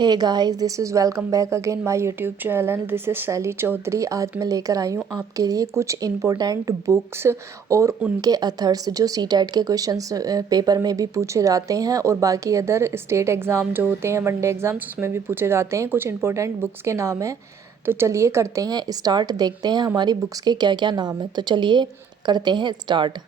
Hey guys, this is welcome back again my YouTube channel. This is Shaily Chaudhary. आज मैं लेकर आई हूँ आपके लिए कुछ इम्पोर्टेंट बुक्स और उनके अथर्स जो सीटेट के क्वेश्चंस पेपर में भी पूछे जाते हैं और बाकी अदर स्टेट एग्ज़ाम जो होते हैं वनडे एग्ज़ाम्स उसमें भी पूछे जाते हैं। कुछ इम्पोर्टेंट बुक्स के नाम हैं, तो चलिए करते हैं स्टार्ट। देखते हैं हमारी बुक्स के क्या क्या नाम हैं, तो चलिए करते हैं स्टार्ट।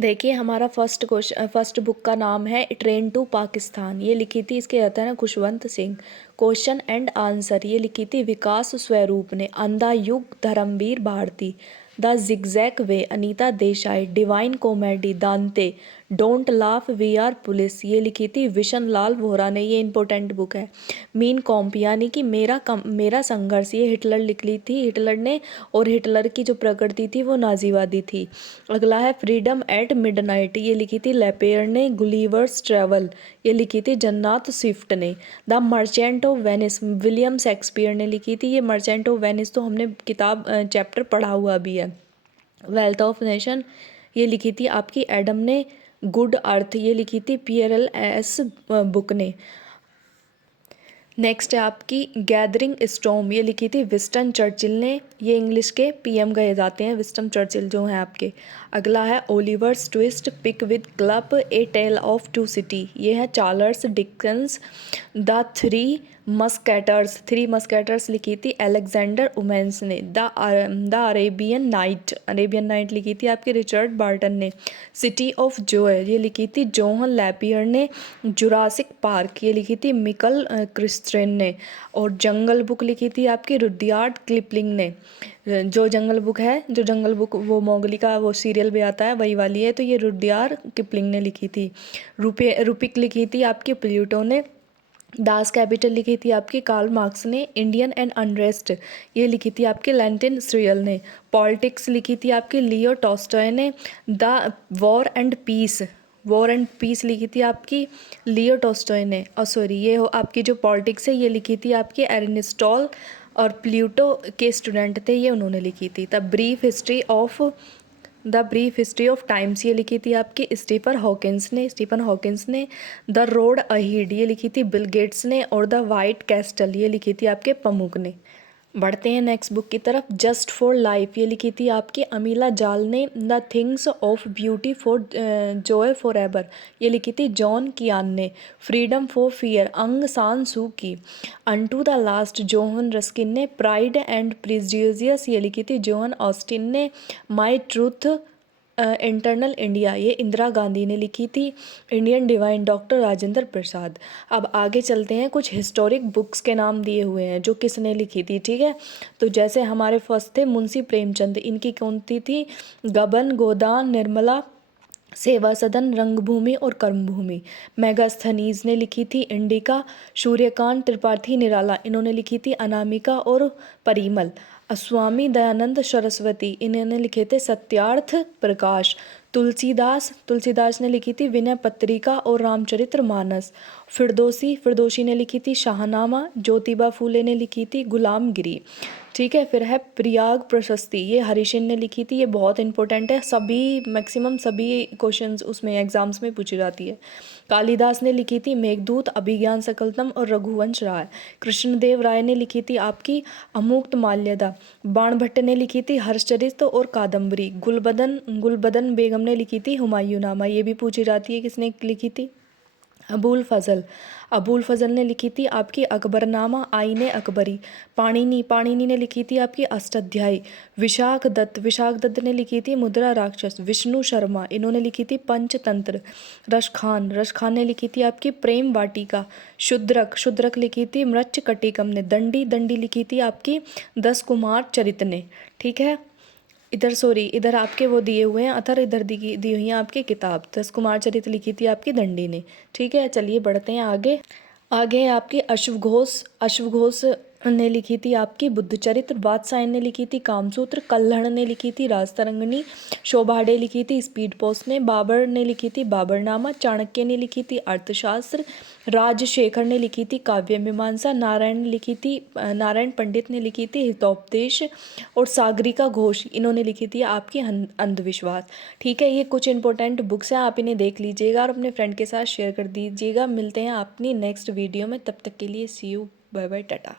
देखिए, हमारा फर्स्ट बुक का नाम है ट्रेन टू पाकिस्तान। ये लिखी थी, इसके अथर हैं Khushwant Singh. Question and answer ये लिखी थी विकास स्वरूप ने। Andha Yug Dharamvir Bharati. The zigzag way Anita Desai. Divine comedy Dante. Don't laugh we are police ये लिखी थी विशन लाल वोहरा ने। ये इंपॉर्टेंट बुक है। मीन कॉम्प यानी कि मेरा संघर्ष ये हिटलर लिख ली थी हिटलर ने, और हिटलर की जो प्रकृति थी वो नाजीवादी थी। अगला है फ्रीडम एट मिडनाइट ये लिखी थी लेपेयर ने। गुलिवर्स ट्रेवल ये लिखी थी जन्नात स्विफ्ट ने। The merchant of Venice William Shakespeare ने लिखी थी। ये मर्चेंट ऑफ वेनिस तो हमने किताब चैप्टर पढ़ा हुआ भी है। वेल्थ ऑफ नेशन ये लिखी थी आपकी एडम ने। गुड अर्थ ये लिखी थी PRLS बुक ने। नेक्स्ट है आपकी गैदरिंग स्टॉर्म ये लिखी थी विंस्टन चर्चिल ने। ये इंग्लिश के PM कहे जाते हैं विंस्टन चर्चिल जो हैं आपके। अगला है Oliver's twist pick with club a tale of two city ये है Charles Dickens. The three musketeers लिखी थी अलेक्जेंडर उमेंस ने। द अरेबियन नाइट लिखी थी आपकी रिचर्ड बार्टन ने। सिटी ऑफ जॉय ये लिखी थी जोहन लैपियर ने। जुरासिक पार्क ये लिखी थी मिकल क्रिस्ट्रेन ने। और जंगल बुक लिखी थी आपकी रुडयार्ड किपलिंग ने। जो जंगल बुक वो मोगली का वो सीरियल भी आता है वही वाली है, तो ये रुडयार्ड किपलिंग ने लिखी थी। रुपिक लिखी थी आपकी प्लूटो ने। दास कैपिटल लिखी थी आपकी कार्ल मार्क्स ने। इंडियन एंड अनरेस्ट ये लिखी थी आपकी लेंटिन स्ट्रियल ने। पॉलिटिक्स लिखी थी आपकी लियो टॉल्स्टॉय ने। द वॉर एंड पीस लिखी थी आपकी लियो टॉल्स्टॉय ने। और सॉरी ये हो आपकी जो पॉलिटिक्स है ये लिखी थी आपकी एरिस्टॉटल और प्लूटो के स्टूडेंट थे ये उन्होंने लिखी थी। The brief history of times ये लिखी थी आपकी स्टीफन हॉकिंस ने। द रोड अहीड ये लिखी थी बिल गेट्स ने। और द वाइट कैस्टल ये लिखी थी आपके पमुक ने। बढ़ते हैं नेक्स्ट बुक की तरफ। जस्ट फॉर लाइफ ये लिखी थी आपकी अमीला जाल ने। The things of beauty for Joy for ever ये लिखी थी जॉन कियान ने। फ्रीडम फॉर फियर अंग सान सू की। Unto the last Johan Ruskin ने। प्राइड एंड प्रिजुडिस ये लिखी थी जोहन ऑस्टिन ने। माई ट्रूथ इंटरनल इंडिया ये इंदिरा गांधी ने लिखी थी। Indian divine doctor Rajendra Prasad. अब आगे चलते हैं, कुछ हिस्टोरिक बुक्स के नाम दिए हुए हैं जो किसने लिखी थी, ठीक है। तो जैसे हमारे फर्स्ट थे मुंशी प्रेमचंद, इनकी कौन थी गबन गोदान निर्मला सेवा सदन रंगभूमि और कर्मभूमि। मेगास्थनीज ने लिखी थी इंडिका। सूर्यकांत त्रिपाठी निराला इन्होंने लिखी थी अनामिका और परिमल। स्वामी दयानंद सरस्वती इन्होंने लिखे थे सत्यार्थ प्रकाश। तुलसीदास ने लिखी थी विनय पत्रिका और रामचरित्र मानस। फिरदौसी ने लिखी थी शाहनामा। ज्योतिबा फूले ने लिखी थी गुलामगिरी, ठीक है। फिर है प्रयाग प्रशस्ति ये हरिशन ने लिखी थी। ये बहुत इंपॉर्टेंट है, मैक्सिमम सभी क्वेश्चंस उसमें एग्जाम्स में पूछी जाती है। कालिदास ने लिखी थी मेघदूत, अभिज्ञान सकलतम और रघुवंश राय। कृष्णदेव राय ने लिखी थी आपकी अमुक्त माल्यदा। बाणभट्ट ने लिखी थी हर्षचरित और कादम्बरी। गुलबदन बेगम ने लिखी थी हुमायूंनामा, ये भी पूछी जाती है किसने लिखी थी। अबुल फजल ने लिखी थी आपकी अकबरनामा आईने अकबरी। पाणिनि ने लिखी थी आपकी अष्टाध्यायी। विशाख दत्त ने लिखी थी मुद्रा राक्षस। विष्णु शर्मा इन्होंने लिखी थी पंचतंत्र। रशखान ने लिखी थी आपकी प्रेम वाटिका। शुद्रक लिखी थी मृच्छकटिकम ने। दंडी लिखी थी आपकी 10 कुमार चरित ने, ठीक है। इधर आपके वो दिए हुए हैं अथर, इधर दी हुई हैं आपकी किताब। 10 कुमार चरित लिखी थी आपकी दंडी ने, ठीक है। चलिए बढ़ते हैं आगे है आपकी अश्वघोष ने लिखी थी आपकी बुद्धचरित्र, वात्स्यायन ने लिखी थी कामसूत्र, कल्हड़ ने लिखी थी राजतरंगिणी, शोभाडे लिखी थी स्पीड पोस्ट ने, बाबर ने लिखी थी बाबरनामा, चाणक्य ने लिखी थी अर्थशास्त्र, राजशेखर ने लिखी थी काव्य मीमांसा, नारायण पंडित ने लिखी थी हितोपदेश और सागरिका घोष इन्होंने लिखी थी आपकी अंधविश्वास। ठीक है, ये कुछ इंपॉर्टेंट बुक्स हैं, आप इन्हें देख लीजिएगा और अपने फ्रेंड के साथ शेयर कर दीजिएगा। मिलते हैं अपनी नेक्स्ट वीडियो में, तब तक के लिए सी यू, बाय बाय, टाटा।